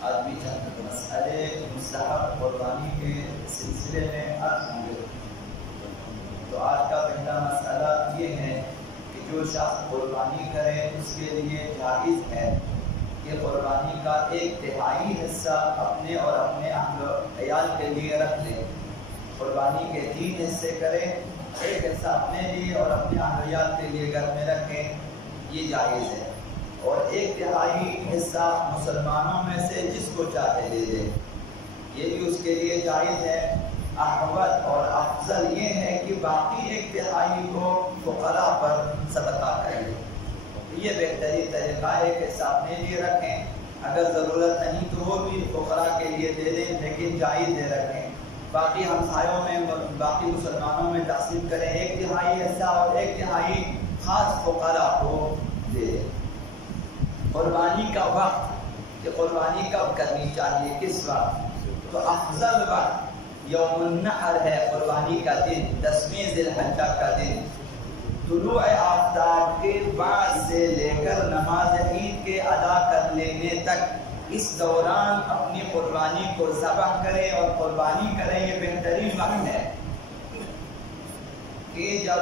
آج بھی چند مسئلے مستحب قربانی کے سلسلے میں عرض ہوں گے۔ تو آج کا پہلا مسئلہ یہ ہے کہ جو شخص قربانی کرے اس کے لیے جائز ہے کہ قربانی کا 1/3 حصہ اپنے اور اپنے اہل و عیال کے لیے رکھ لے۔ قربانی کے 3 حصے کرے، 1 حصہ اپنے لیے اور اپنے اہل و عیال کے لیے گھر میں رکھیں، یہ جائز ہے۔ اور 1/3 حصہ مسلمانوں میں سے جس کو چاہے لے لے، یہ بھی اس کے لیے جائز ہے۔ احوط اور افضل یہ ہے کہ باقی 1/3 کو فقراء پر صدقہ کریں، یہ بہترین طریقہ ہے کہ حصہ اپنے لیے رکھیں، اگر ضرورت نہیں تو وہ بھی فقراء کے لیے دے دیں، لیکن جائز دے رکھیں۔ باقی ہمسایوں میں، باقی مسلمانوں میں تقسیم کریں، 1/3 حصہ اور 1/3 خاص فقراء کو دے دیں۔ قربانی کا وقت کہ قربانی کب کرنی چاہیے، کس وقت؟ تو افضل وقت یوم النحر ہے، قربانی کا دن، 10ویں ذی الحجہ کا دن، طلوع آفتاب کے بعد سے لے کر نماز عید کے ادا کر لینے تک، اس دوران اپنی قربانی کو ذبح کریں اور قربانی کریں۔ یہ بہترین وقت ہے کہ جب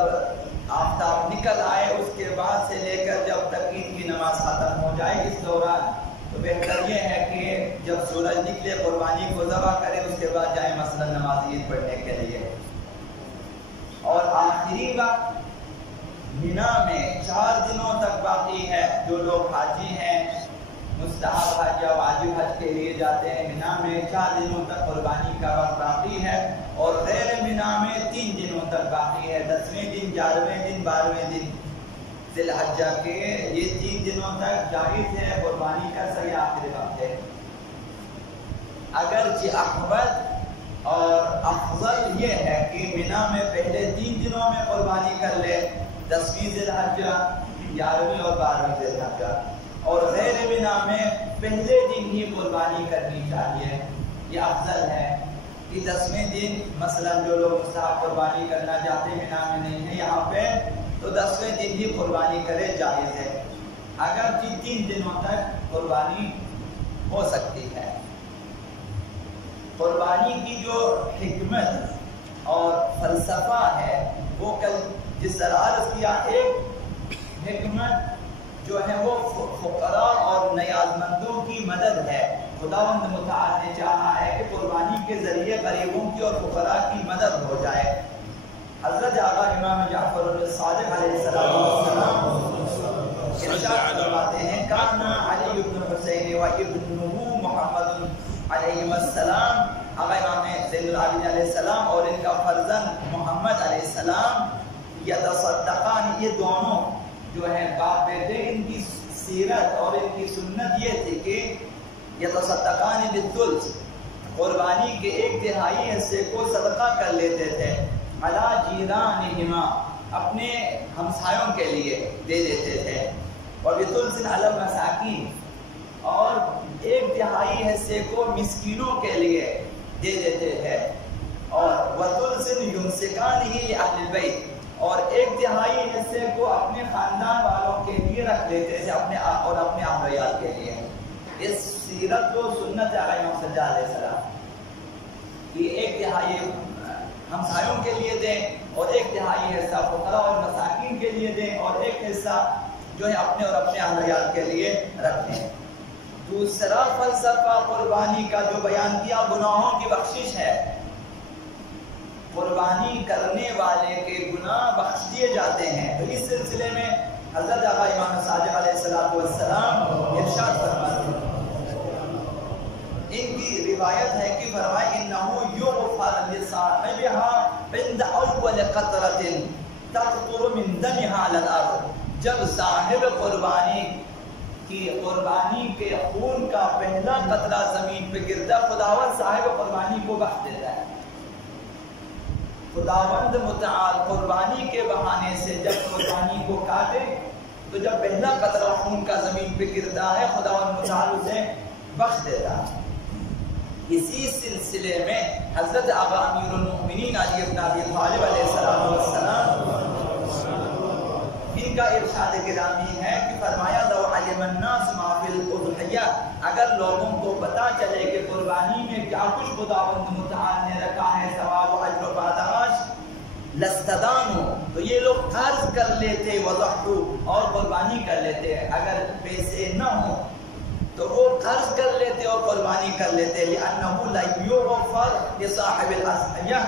آفتاب نکل آئے اس کے بعد سے لے کر جب تک عید کی نماز ختم ہو جائے، اس دوران تو بہتر یہ ہے کہ جب سورج نکلے قربانی کو ذبح کریں، اس کے بعد جائیں مثلا نماز عید پڑھنے کے لیے۔ اور آخری وقت مینا میں 4 دنوں تک باقی ہے۔ جو لوگ حاجی ہیں، مستحب حج یا واجب حج کے لیے جاتے ہیں، مینا میں 4 دنوں تک قربانی کا وقت باقی ہے، اور غیر مینا میں 3 دنوں تک باقی ہے، 10ویں دن، 11ویں دن، 12ویں دن ذی الحجہ کے۔ یہ 3 دنوں تک جائز ہے قربانی کا، صحیح آخری وقت ہے۔ اگرچہ احوط اور افضل یہ ہے کہ مینا میں پہلے 3 دنوں میں قربانی کر لے، 10ویں ذی الحجہ، 11ویں اور 12ویں ذی الحجہ، اور غیر مینا میں پہلے دن ہی قربانی کرنی چاہیے۔ یہ افضل ہے کہ 10ویں دن مثلا جو لوگ مستحب قربانی کرنا چاہتے ہیں، مینا میں نہیں ہے یہاں پہ، تو 10ویں دن ہی قربانی کرے، جائز ہے، اگرچہ 3 دنوں تک قربانی ہو سکتی ہے۔ قربانی کی جو حکمت اور فلسفہ ہے وہ کل جس طرح عرض کیا، ایک حکمت جو ہے وہ فقراء اور نیاز مندوں کی مدد ہے۔ خداوند متعال نے چاہا ہے کہ قربانی کے ذریعے غریبوں کی اور فقراء کی مدد ہو جائے۔ حضرت آقا امام جعفر الصادق علیہ السلام ارشاد فرماتے ہیں، کانا علی بن حسین و ابنہ محمد علیہ السلام، آقا امام زین العابدین علیہ السلام اور ان کا فرزند محمد علیہ السلام یتصدقان، یہ دونوں جو ہے باپ بیٹے، ان کی سیرت اور ان کی سنت یہ تھی کہ یتصدقان بالثلث، قربانی کے 1/3 حصے کو صدقہ کر لیتے تھے، علی جیرانہما، اپنے ہمسایوں کے لیے دے دیتے تھے، اور بثلث علی المساکین، اور 1/3 حصے کو مسکینوں کے لیے دے دیتے تھے، اور وثلث یمسکانہ لأہل البیت، اور 1/3 حصے کو اپنے خاندان والوں کے لیے رکھ لیتے تھے، اپنے اور اپنے اہل عیال کے لیے۔ اس سیرت و سنت علیہ السلام کہ 1/3 ہمسایوں کے لیے دیں، اور 1/3 حصہ فقراء اور مساکین کے لیے دیں، اور 1 حصہ جو ہے اپنے اور اپنے اہل عیال کے لیے رکھیں۔ دوسرا فلسفہ قربانی کا جو بیان کیا، گناہوں کی بخشش ہے۔ قربانی کرنے والے کے گناہ بخش دیے جاتے ہیں۔ تو اس سلسلے میں حضرت آقا امام صادق علیہ السلام ارشاد فرماتے ہیں، ان کی روایت ہے کہ فرمایا، انہ یغفر لصاحبها عند اول قطرۃ تقطر من دمها علی الارض، جب صاحب قربانی کے خون کا پہلا قطرہ زمین پہ گرتا، خداوند صاحب قربانی کو بخش دیتا ہے۔ خداوند متعال قربانی کے بہانے سے جب قربانی کو کاٹے تو جب پہلا قطرہ خون کا زمین پہ گرتا ہے، خداوند متعال اسے بخش دیتا ہے۔ اسی سلسلے میں حضرت آقا امیر المؤمنین علی بن ابی طالب علیہ السلام ان کا ارشاد گرامی ہے کہ فرمایا، لو علم الناس ما فی الاضحیہ اضحیہ، اگر لوگوں کو پتا چلے کہ قربانی میں کیا کچھ خداوند متعال نے رکھا ہے ثواب و اجر و پاداش، لستدانوا، تو یہ لوگ قرض کر لیتے، وضحوا، اور قربانی کر لیتے. اگر پیسے نہ ہوں تو وہ قرض کر لیتے اور قربانی کر لیتے. لأنه لا يغفر لصاحب الاضحیہ،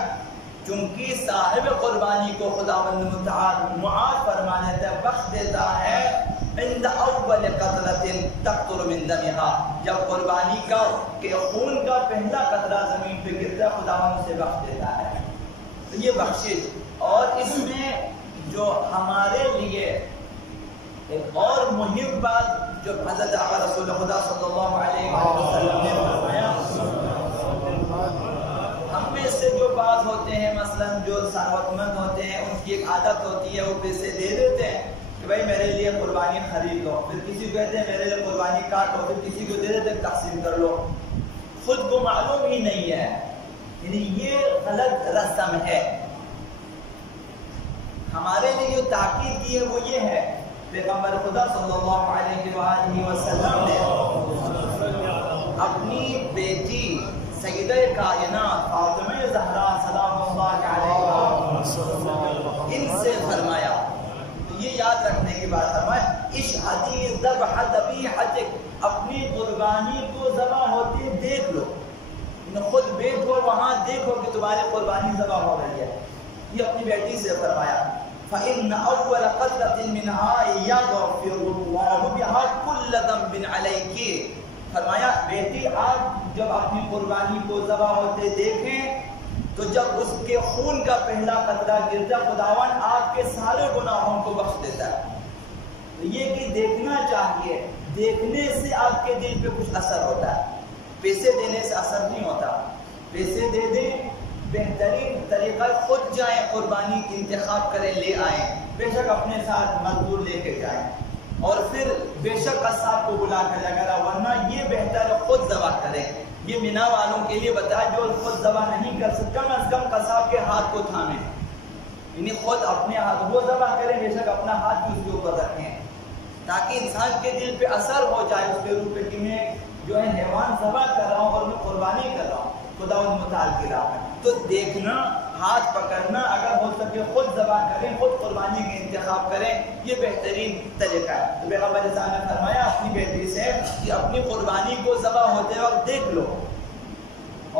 چونکہ صاحب قربانی کو خداوند متعال معاف فرما دیتا ہے، بخش دیتا ہے. عند اول قطرۃ تقطر من دمها، جب قربانی کا کہ خون کا پہلا قطرہ زمین پہ گرتا ہے خداوند اسے بخش دیتا ہے. تو یہ بخشش. اور اس میں جو ہمارے لیے ایک اور مہم بات جو حضرت آقا رسول خدا صلی اللہ علیہ وسلم نے فرمایا، ہم میں سے جو بعض ہوتے ہیں مثلا جو ثروت مند ہوتے ہیں، ان کی ایک عادت ہوتی ہے وہ پیسے دے دیتے ہیں کہ بھائی میرے لیے قربانی خرید لو، پھر کسی کو کہتے ہیں میرے لیے قربانی کاٹو، پھر کسی کو دے دیتے ہیں تقسیم کر لو. خود کو معلوم ہی نہیں ہے، یعنی یہ غلط رسم ہے. ہمارے لیے جو تاکید کی ہے وہ یہ ہے، پیغمبر خدا صلی اللہ علیہ وآلہ وسلم نے اپنی بیٹی سیدہ کائنات فاطمہ زہرا سلام اللہ علیہا ان سے فرمایا، تو یہ یاد رکھنے کی بات فرمایا، اشہدی ذبح ذبیحتک، اپنی قربانی کو ذبح ہوتی دیکھ لو، خود بیٹھو وہاں دیکھو کہ تمہاری قربانی ذبح ہو رہی ہے. یہ اپنی بیٹی سے فرمایا. فإن أول قطرة منها يغفر الله بها كل ذنب عليك، فرمایا بیٹی آپ جب اپنی قربانی کو ذبح ہوتے دیکھیں تو جب اس کے خون کا پہلا قطرہ گرتا خداوند آپ کے سارے گناہوں کو بخش دیتا ہے. تو یہ کہ دیکھنا چاہیے، دیکھنے سے آپ کے دل پہ کچھ اثر ہوتا ہے، پیسے دینے سے اثر نہیں ہوتا. پیسے دے دیں، بہترین طریقہ خود جائیں قربانی انتخاب کریں، لے آئیں، بے شک اپنے ساتھ مزدور لے کے جائیں، اور پھر بے شک قصاب کو بلا کر اگر، ورنہ یہ بہتر ہے خود ذبح کریں. یہ مینا والوں کے لیے بتایا جو خود ذبح نہیں کر سکتا، کم از کم قصاب کے ہاتھ کو تھامیں، یعنی خود اپنے ہاتھ وہ ذبح کریں، بے شک اپنا ہاتھ بھی اس کے اوپر رکھیں، تاکہ انسان کے دل پہ اثر ہو جائے اس کے روح پہ کہ میں جو ہے حیوان ذبح کر رہا ہوں اور میں قربانی کر رہا ہوں خداوند متعال کی راہ میں. تو دیکھنا، ہاتھ پکڑنا، اگر ہو سکے خود ذبح کریں، خود قربانی کا انتخاب کریں، یہ بہترین طریقہ ہے. تو پیغمبر اسلام نے فرمایا اپنی بیٹی سے کہ اپنی قربانی کو ذبح ہوتے وقت دیکھ لو،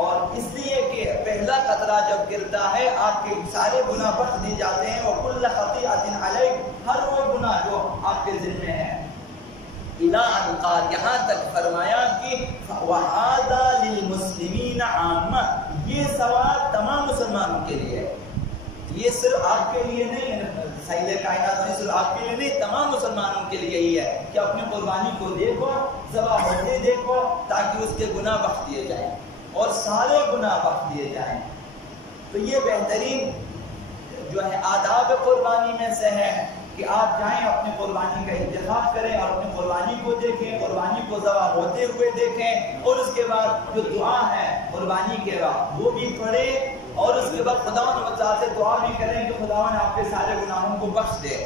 اور اس لیے کہ پہلا قطرہ جب گرتا ہے آپ کے سارے گناہ بخش دیے جاتے ہیں. وَكُلَّ خَطِيئَةٍ عَلَيْكَ، ہر وہ گناہ جو آپ کے ذمہ ہے. اِلَىٰ أَنْ قَالَ، یہاں تک فرمایا کہ وَهَذَا لِلْمُسْلِمِينَ عَامَّةً، یہ ثواب تمام مسلمانوں کے لیے ہے، یہ صرف آپ کے لیے نہیں ہے، سیدہ کائنات نے صرف آپ کے لیے نہیں، تمام مسلمانوں کے لیے ہی ہے کہ اپنی قربانی کو دیکھو، ذبح ہوتے دیکھو، تاکہ اس کے گناہ بخش دیے جائیں اور سارے گناہ بخش دیے جائیں. تو یہ بہترین جو ہے آداب قربانی میں سے ہے کہ آپ جائیں اپنی قربانی کا انتخاب کریں اور اپنی قربانی کو دیکھیں، قربانی کو ذبح ہوتے ہوئے دیکھیں، اور اس کے بعد جو دعا ہے قربانی کے بعد وہ بھی پڑھیں، اور اس کے بعد خداوند سے دعا بھی کریں کہ خداوند آپ کے سارے گناہوں کو بخش دے.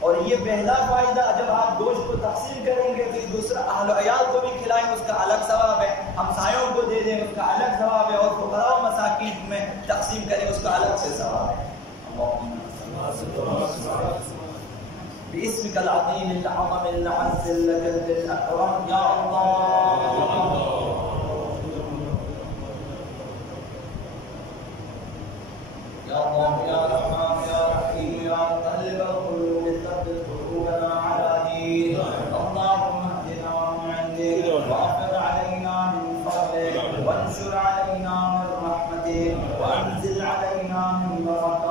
اور یہ پہلا فائدہ، جب آپ گوشت کو تقسیم کریں گے تو دوسرا اہل و عیال کو بھی کھلائیں، اس کا الگ ثواب ہے، ہمسایوں کو دے دیں اس کا الگ ثواب ہے، اور فقراء و مساکین میں تقسیم کریں اس کا الگ سے ثواب ہے. باسمك العظيم العظم العز الجد الأكرم يا الله يا الله يا رحمن يا رحيم يا مقلب القلوب ثبت قلوبنا على دينك. اللهم اهدنا من عندك وافض علينا من فضلك وانشر علينا من رحمتك وانزل علينا من بركاتك